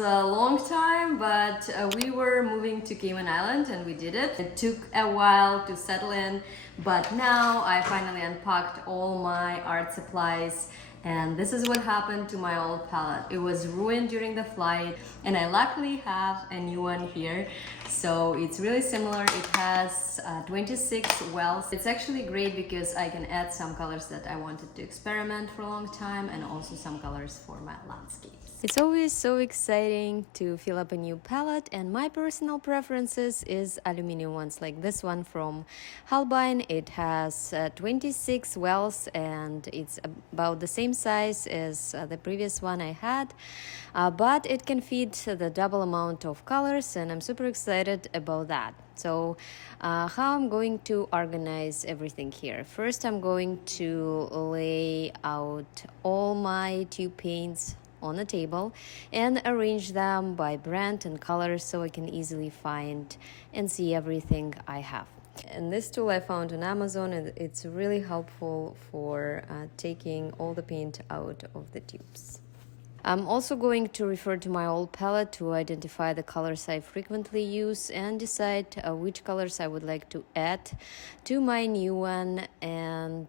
a long time, but we were moving to Cayman Island and we did it. It took a while to settle in, but now I finally unpacked all my art supplies, and this is what happened to my old palette. It was ruined during the flight, and I luckily have a new one here. So it's really similar. It has 26 wells. It's actually great because I can add some colors that I wanted to experiment for a long time, and also some colors for my landscapes. It's always so exciting to fill up a new palette, and my personal preferences is aluminum ones like this one from Halbein. It has 26 wells and it's about the same size as the previous one I had, but it can fit the double amount of colors, and I'm super excited about that. So how I'm going to organize everything here. First, I'm going to lay out all my tube paints on a table and arrange them by brand and color so I can easily find and see everything I have. And this tool I found on Amazon, and it's really helpful for taking all the paint out of the tubes. I'm also going to refer to my old palette to identify the colors I frequently use and decide which colors I would like to add to my new one. And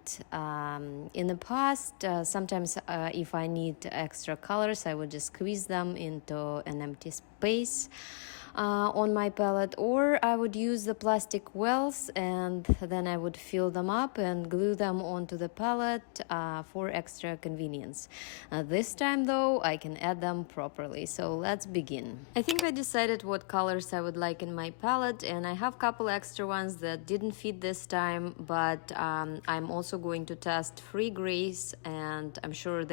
in the past, sometimes if I need extra colors, I would just squeeze them into an empty space on my palette, or I would use the plastic wells and then I would fill them up and glue them onto the palette for extra convenience. This time though, I can add them properly, so let's begin. I think I decided what colors I would like in my palette, and I have a couple extra ones that didn't fit this time, but I'm also going to test free grays, and I'm sure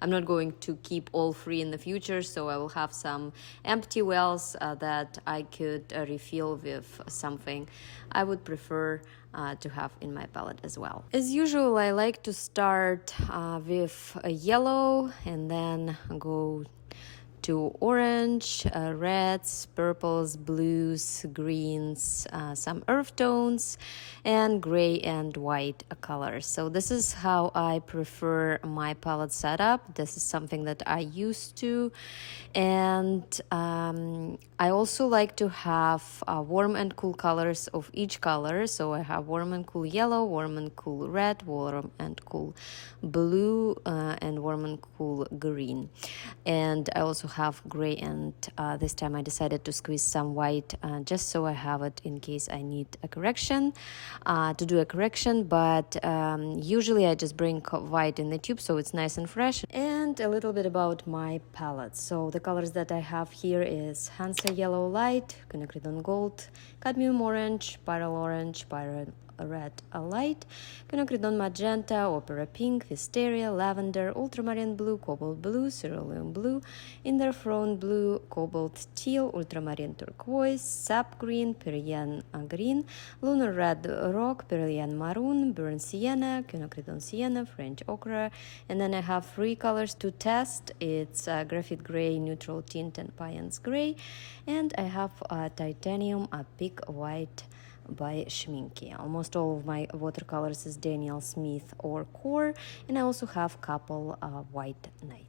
I'm not going to keep all free in the future, so I will have some empty wells that I could refill with something I would prefer to have in my palette as well. As usual, I like to start with a yellow and then go to orange, reds, purples, blues, greens, some earth tones, and gray and white colors. So this is how I prefer my palette setup. This is something that I used to, and I also like to have warm and cool colors of each color. So I have warm and cool yellow, warm and cool red, warm and cool blue, and warm and cool green. And I also have gray, and this time I decided to squeeze some white just so I have it in case I need a correction, to do a correction, but usually I just bring white in the tube so it's nice and fresh. And a little bit about my palette. So the colors that I have here is Hansa Yellow Light, Quinacridone Gold, Cadmium Orange, Pyrrole Red Light, Quinacridone Magenta, Opera Pink, Wisteria, Lavender, Ultramarine Blue, Cobalt Blue, Cerulean Blue, Interferon Blue, Cobalt Teal, Ultramarine Turquoise, Sap Green, Pyrenean Green, Lunar Red Rock, Pyrenean Maroon, Burnt Sienna, Quinacridone Sienna, French Ochre, and then I have three colors to test. It's Graphite Gray, Neutral Tint, and Payans Gray, and I have Titanium, a Pig White by Schminke. Almost all of my watercolors is Daniel Smith or Core, and I also have couple white nights.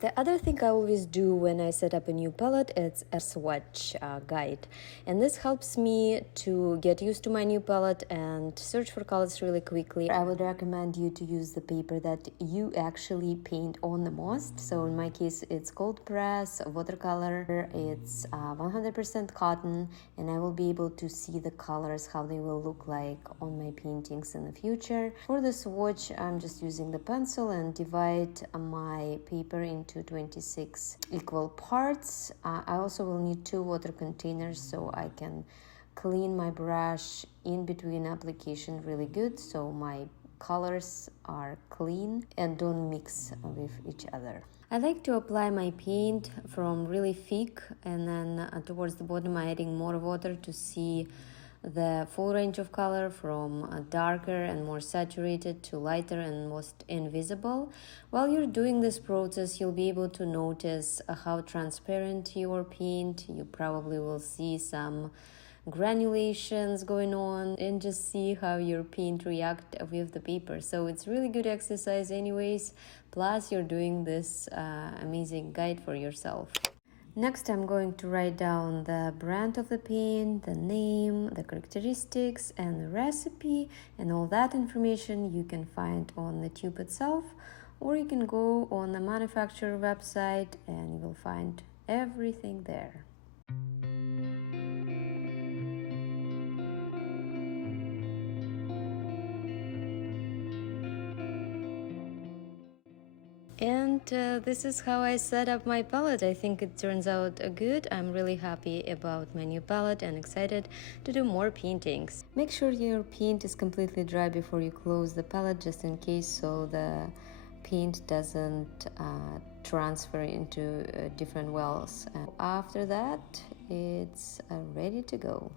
The other thing I always do when I set up a new palette is a swatch guide, and this helps me to get used to my new palette and search for colors really quickly. I would recommend you to use the paper that you actually paint on the most. So in my case, it's cold press watercolor. It's 100% cotton, and I will be able to see the colors, how they will look like on my paintings in the future. For the swatch, I'm just using the pencil and divide my paper into 26 equal parts. I also will need 2 water containers so I can clean my brush in between application really good, so my colors are clean and don't mix with each other. I like to apply my paint from really thick, and then towards the bottom I'm adding more water to see the full range of color from darker and more saturated to lighter and most invisible. While you're doing this process, you'll be able to notice how transparent your paint. You probably will see some granulations going on, and just see how your paint react with the paper. So it's really good exercise anyways, plus you're doing this amazing guide for yourself. Next, I'm going to write down the brand of the paint, the name, the characteristics, and the recipe, and all that information you can find on the tube itself, or you can go on the manufacturer website and you will find everything there. And this is how I set up my palette. I think it turns out good. I'm really happy about my new palette and excited to do more paintings. Make sure your paint is completely dry before you close the palette, just in case, so the paint doesn't transfer into different wells. After that, it's ready to go.